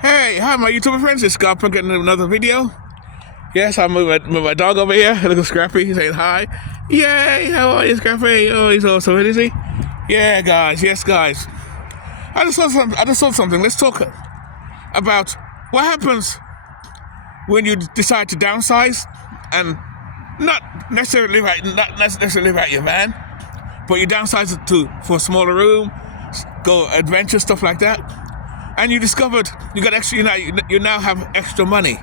Hey, hi my YouTube friends, it's Scott Punk getting another video. Yes, I'm with my dog over here, little Scrappy, he's saying hi. Yay, how are you, Scrappy? Oh, he's awesome, is he? Yeah, guys, yes, guys. I just saw something. Let's talk about what happens when you decide to downsize and not necessarily live out your van, but you downsize it for a smaller room, go adventure, stuff like that. And you discovered you got extra. You now have extra money.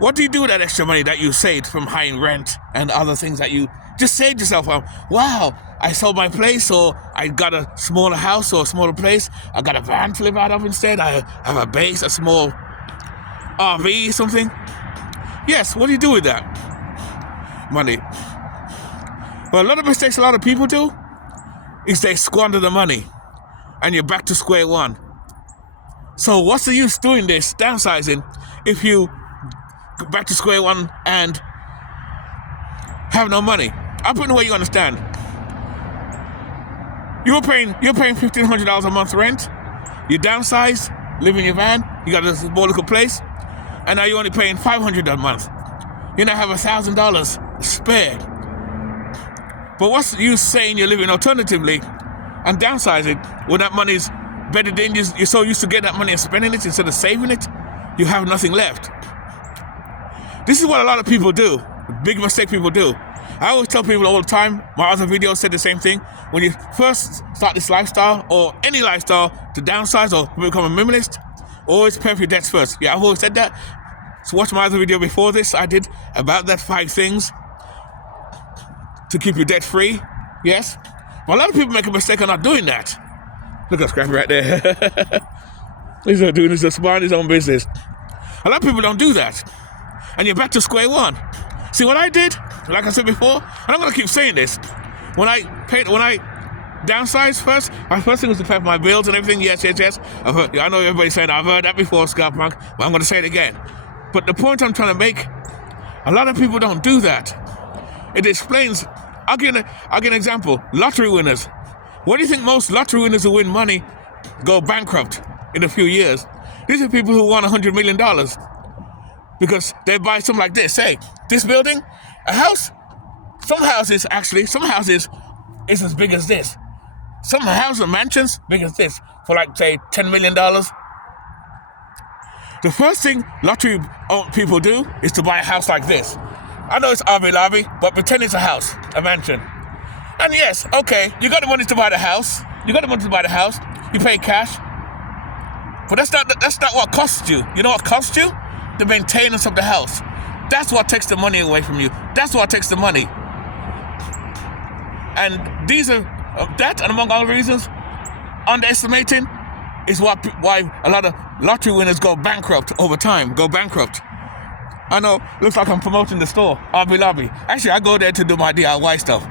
What do you do with that extra money that you saved from high rent and other things that you just saved yourself on? Wow, I sold my place, or I got a smaller house or a smaller place. I got a van to live out of instead. I have a base, a small RV, something. Yes, what do you do with that money? Well, a lot of mistakes a lot of people do is they squander the money. And you're back to square one. So what's the use doing this, downsizing, if you go back to square one and have no money? I'll put it in a way you understand. You're paying $1,500 a month rent. You downsize, live in your van. You got a small little place, and now you're only paying $500 a month. You now have $1,000 spare. But what's the use saying you're living alternatively and downsizing when that money's bedded in? You're so used to getting that money and spending it instead of saving it, you have nothing left. This is what a lot of people do, big mistake people do. I always tell people all the time, my other videos said the same thing. When you first start this lifestyle, or any lifestyle, to downsize or become a minimalist, always pay for your debts first. Yeah, I've always said that. So watch my other video before this I did about that 5 things to keep you debt free. Yes? Well, a lot of people make a mistake of not doing that. Look at Scrappy right there. He's not doing this, just minding his own business. A lot of people don't do that. And you're back to square one. See what I did? Like I said before, and I'm going to keep saying this. When I downsized first, my first thing was to pay for my bills and everything. Yes. I know everybody's saying I've heard that before, Scott Punk, but I'm going to say it again. But the point I'm trying to make, a lot of people don't do that. It explains. I'll give an example. Lottery winners. What do you think most lottery winners who win money go bankrupt in a few years? These are people who won $100 million because they buy something like this. Say, this building, a house. Some houses is as big as this. Some houses and mansions big as this for like, say, $10 million. The first thing lottery people do is to buy a house like this. I know it's Hobby Lobby, but pretend it's a house, a mansion. And yes, okay, you got the money to buy the house. You pay cash. But that's not what costs you. You know what costs you? The maintenance of the house. That's what takes the money away from you. That's what takes the money. And these are that, and among other reasons, underestimating is why a lot of lottery winners go bankrupt over time. I know, looks like I'm promoting the store, Hobby Lobby. Actually, I go there to do my DIY stuff.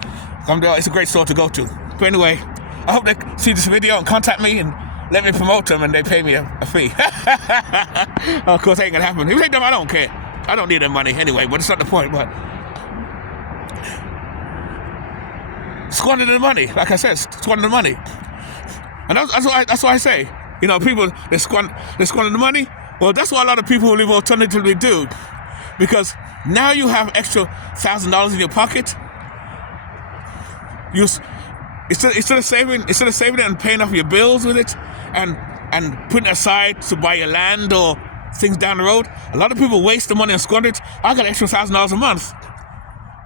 It's a great store to go to. But anyway, I hope they see this video and contact me and let me promote them and they pay me a fee. Of course, it ain't gonna happen. If they don't, I don't care. I don't need their money anyway, but it's not the point. But squander the money, like I said, squander the money. And that's why I say, people, they squander the money. Well, that's what a lot of people who live alternatively do. Because now you have extra $1,000 in your pocket. Instead of saving it and paying off your bills with it, and putting it aside to buy your land or things down the road, a lot of people waste the money and squander it. I got extra $1,000 a month.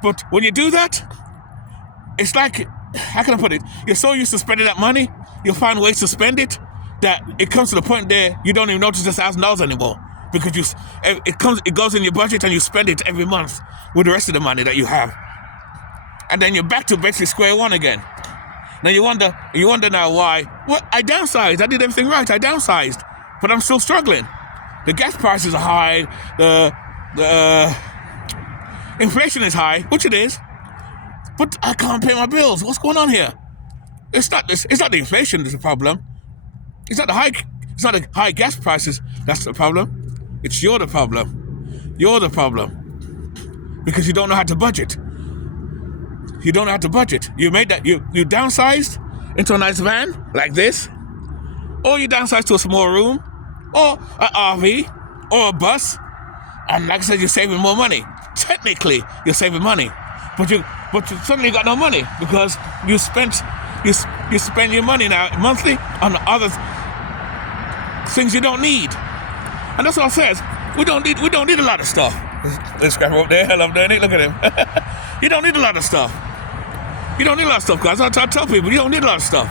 But when you do that, it's like, how can I put it? You're so used to spending that money, you'll find ways to spend it that it comes to the point there you don't even notice the $1,000 anymore. Because it goes in your budget and you spend it every month with the rest of the money that you have. And then you're back to basically square one again. Now you wonder now why. Well, I downsized. I did everything right. I downsized. But I'm still struggling. The gas prices are high. The inflation is high, which it is. But I can't pay my bills. What's going on here? It's not the inflation that's the problem. It's not the high gas prices that's the problem. It's you're the problem. You're the problem. Because you don't know how to budget. You don't know how to budget. You downsized into a nice van like this, or you downsized to a small room or an RV, or a bus, and like I said, you're saving more money. Technically, you're saving money, but you suddenly got no money because you spend your money now monthly on other things you don't need, and that's what I says. We don't need a lot of stuff. Let's scrap up there. I love doing it. Look at him. You don't need a lot of stuff. You don't need a lot of stuff, guys. I tell people you don't need a lot of stuff.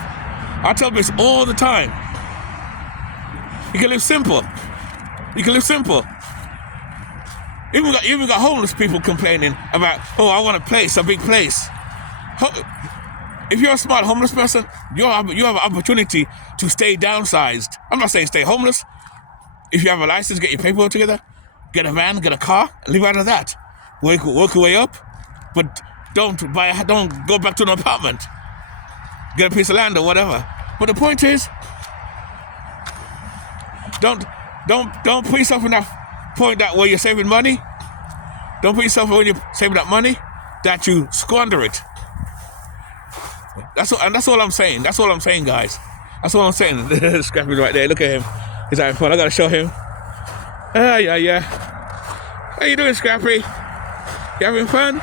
I tell people this all the time. You can live simple. You can live simple. Even got homeless people complaining about, oh, I want a place, a big place. If you're a smart homeless person, you have an opportunity to stay downsized. I'm not saying stay homeless. If you have a license, get your paperwork together, get a van, get a car, live out of that. Work your way up, but don't go back to an apartment. Get a piece of land or whatever. But the point is, don't put yourself in that point that where you're saving money. Don't put yourself when you're saving that money that you squander it. That's all I'm saying. That's all I'm saying, guys. That's all I'm saying. Scrappy's right there. Look at him. He's having fun. I gotta show him. Yeah. How you doing, Scrappy? You having fun?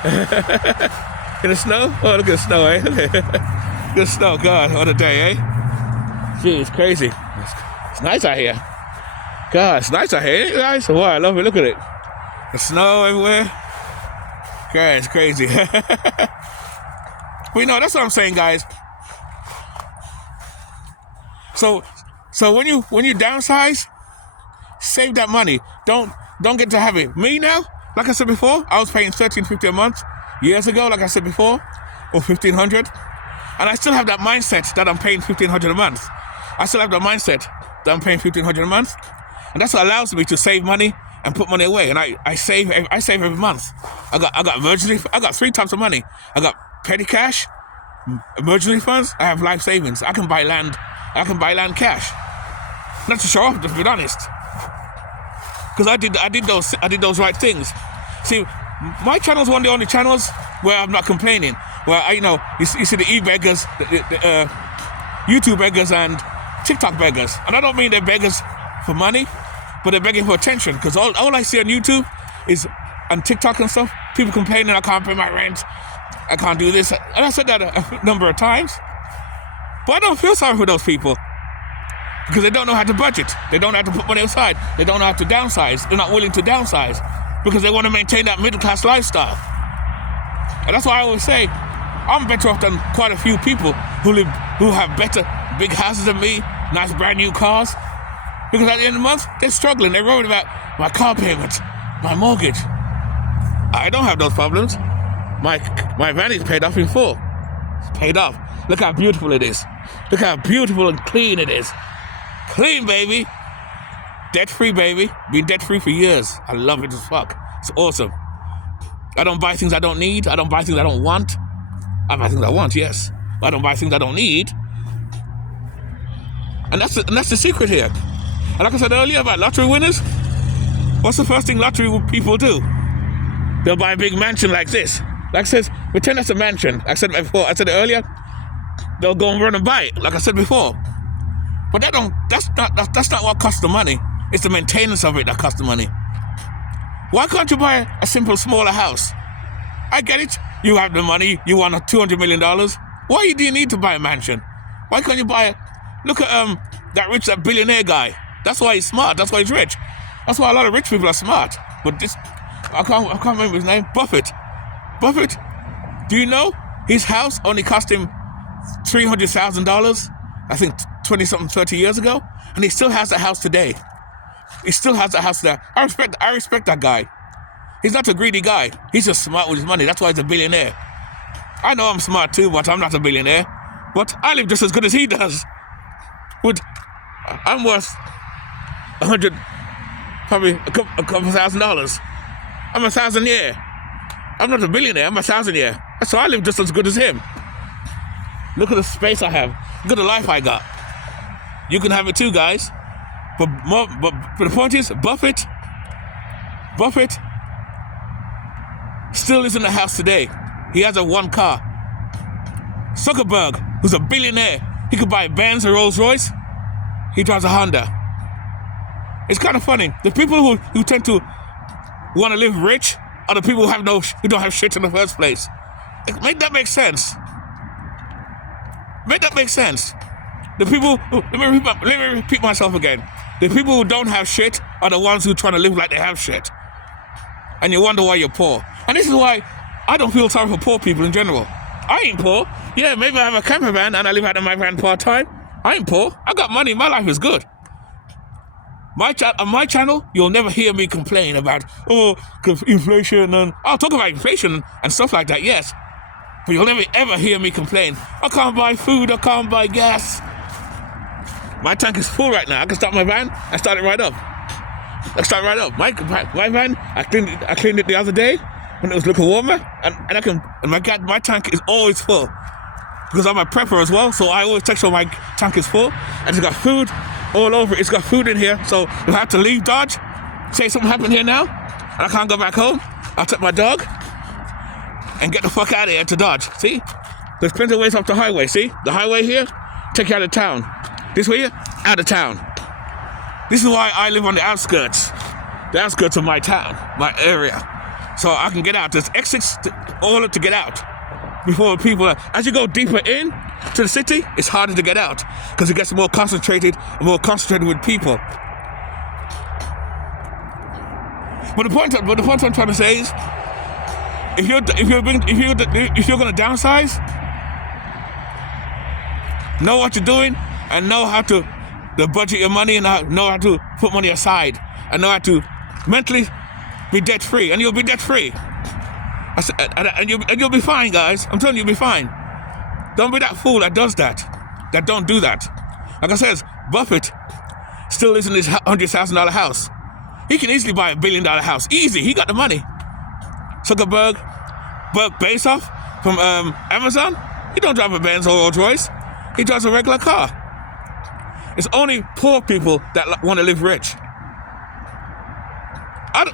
In the snow? Oh, look at the snow, eh? Look at the snow. God, what a day, eh? Gee, it's crazy. It's nice out here. God, it's nice out here, ain't it, guys? Wow, I love it. Look at it. The snow everywhere. God, it's crazy. But that's what I'm saying, guys. So when you downsize, save that money. Don't get to have it. Me now, like I said before, I was paying $1,350 a month years ago, like I said before, or $1,500, and I still have that mindset that I'm paying $1,500 a month. I still have that mindset that I'm paying $1,500 a month, and that's what allows me to save money and put money away. And I save every month. I got emergency. I got 3 types of money. I got petty cash, emergency funds. I have life savings. I can buy land. I can buy land cash. Not to show off, to be honest, because I did those right things. See, my channel's one of the only channels where I'm not complaining. Where you see the e-beggars, the YouTube beggars, and TikTok beggars. And I don't mean they're beggars for money, but they're begging for attention. Because all I see on YouTube is, on TikTok and stuff, people complaining, I can't pay my rent, I can't do this. And I said that a number of times. But I don't feel sorry for those people, because they don't know how to budget. They don't know how to put money aside. They don't know how to downsize. They're not willing to downsize because they want to maintain that middle-class lifestyle. And that's why I always say, I'm better off than quite a few people who have better big houses than me, nice brand new cars. Because at the end of the month, they're struggling. They're worried about my car payment, my mortgage. I don't have those problems. My van is paid off in full. It's paid off. Look how beautiful it is. Look how beautiful and clean it is. Clean, baby. Debt-free, baby. Been debt-free for years. I love it as fuck. It's awesome. I don't buy things I don't need. I don't buy things I don't want. I buy things I want, yes. But I don't buy things I don't need. And that's the secret here. And like I said earlier about lottery winners, what's the first thing lottery people do? They'll buy a big mansion like this. Like I said, pretend that's a mansion. I said it earlier. They'll go and run and buy it, like I said before. But that's not what costs the money. It's the maintenance of it that costs the money. Why can't you buy a simple, smaller house? I get it. You have the money. You want $200 million. Why do you need to buy a mansion? Why can't you buy it? Look at that billionaire guy. That's why he's smart. That's why he's rich. That's why a lot of rich people are smart. But this, I can't remember his name. Buffett. Do you know his house only cost him $300,000? I think 30 years ago, and he still has that house today. He still has that house there. I respect that guy. He's not a greedy guy. He's just smart with his money. That's why he's a billionaire. I know I'm smart too, but I'm not a billionaire. But I live just as good as he does. I'm worth probably a couple $1,000. I'm $1,000 a year. I'm not a billionaire. I'm $1,000 a year. So I live just as good as him. Look at the space I have. Look at the life I got. You can have it too, guys. But the point is, Buffett still is in the house today. He has a one car. Zuckerberg, who's a billionaire, he could buy a Benz or Rolls Royce. He drives a Honda. It's kind of funny. The people who tend to want to live rich are the people who don't have shit in the first place. Make that make sense. Make that make sense. The people let me repeat myself again. The people who don't have shit are the ones who are trying to live like they have shit. And you wonder why you're poor. And this is why I don't feel sorry for poor people in general. I ain't poor. Yeah, maybe I have a camper van and I live out of my van part-time. I ain't poor. I got money. My life is good. On my channel, you'll never hear me complain about, inflation, and I'll talk about inflation and stuff like that, yes. But you'll never ever hear me complain, I can't buy food, I can't buy gas. My tank is full right now. I can start my van and start it right up. My van, I cleaned it the other day when it was looking warmer, and my tank is always full. Because I'm a prepper as well, so I always make sure my tank is full, and it's got food all over it. It's got food in here, so if I have to leave Dodge, say something happened here now, and I can't go back home, I'll take my dog and get the fuck out of here to Dodge. See? There's plenty of ways up the highway, see? The highway here, take you out of town. This way here, out of town. This is why I live on the outskirts of my town, my area. So I can get out. There's exits all to get out. Before people, as you go deeper in to the city, it's harder to get out because it gets more concentrated with people. But the point I'm trying to say is, if you're going to downsize, know what you're doing and know how to budget your money and know how to put money aside and know how to mentally be debt free, and you'll be debt free. And you'll be fine, guys. I'm telling you, you'll be fine. Don't be that fool that does that. That don't do that. Like I said, Buffett still lives in his $100,000 house. He can easily buy $1 billion house. Easy. He got the money. Zuckerberg, Bezos from Amazon, he don't drive a Benz or Rolls Royce. He drives a regular car. It's only poor people that want to live rich. I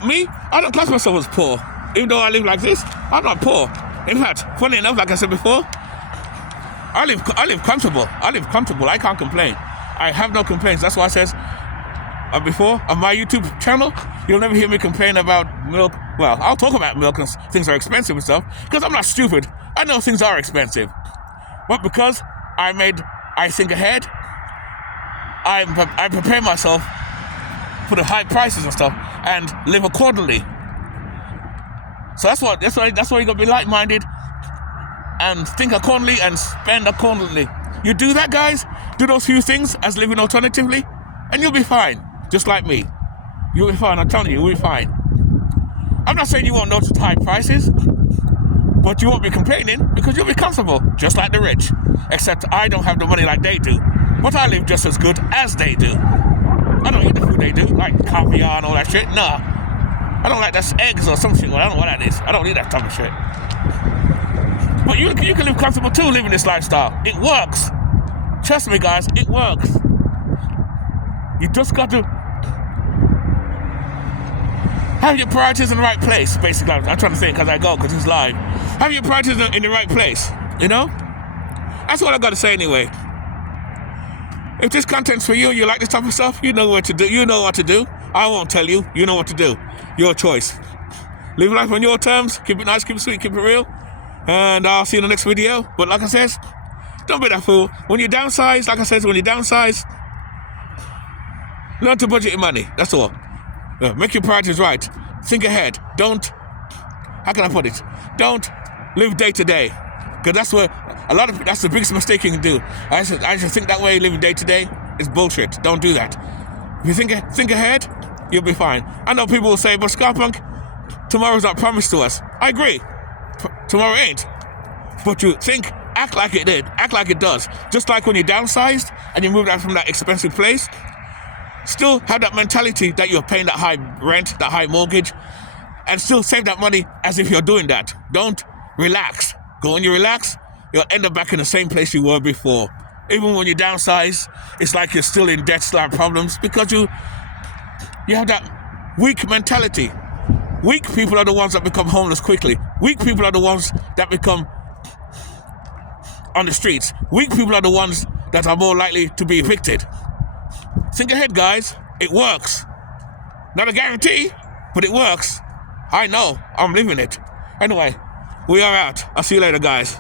don't class myself as poor. Even though I live like this, I'm not poor. In fact, funny enough, like I said before, I live comfortable. I can't complain. I have no complaints. That's why I says before on my YouTube channel, you'll never hear me complain about milk. Well, I'll talk about milk and things are expensive and stuff because I'm not stupid. I know things are expensive, but because I think ahead, I prepare myself for the high prices and stuff and live accordingly. So that's why you gotta be like-minded and think accordingly and spend accordingly. You do that, guys, do those few things as living alternatively, and you'll be fine. Just like me. You'll be fine, I'm telling you, you'll be fine. I'm not saying you won't notice high prices, but you won't be complaining because you'll be comfortable, just like the rich. Except I don't have the money like they do, but I live just as good as they do. I don't eat the food they do, like caviar and all that shit, nah. I don't like that's eggs or some shit. Well, I don't know what that is. I don't need that type of shit. But you can live comfortable too, living this lifestyle. It works. Trust me, guys, it works. You just got to have your priorities in the right place, basically. I'm trying to think as I go, because it's live. Have your priorities in the right place, you know? That's what I got to say anyway. If this content's for you, you like this type of stuff, you know what to do. You know what to do. I won't tell you. You know what to do. Your choice. Live life on your terms. Keep it nice, keep it sweet, keep it real. And I'll see you in the next video. But like I said, don't be that fool. When you downsize, like I said, learn to budget your money. That's all. Make your priorities right. Think ahead. Don't, how can I put it? Don't live day to day. Because that's the biggest mistake you can do. I just think that way, living day to day, is bullshit. Don't do that. If you think ahead, you'll be fine. I know people will say, but Scarpunk, tomorrow's not promised to us. I agree. Tomorrow ain't. But you think, act like it did. Act like it does. Just like when you downsized and you moved out from that expensive place, still have that mentality that you're paying that high rent, that high mortgage, and still save that money as if you're doing that. Don't relax. Because when you relax, you'll end up back in the same place you were before. Even when you downsize, it's like you're still in debt-slab problems because you have that weak mentality. Weak people are the ones that become homeless quickly. Weak people are the ones that become on the streets. Weak people are the ones that are more likely to be evicted. Think ahead, guys. It works. Not a guarantee, but it works. I know. I'm living it. Anyway, we are out. I'll see you later, guys.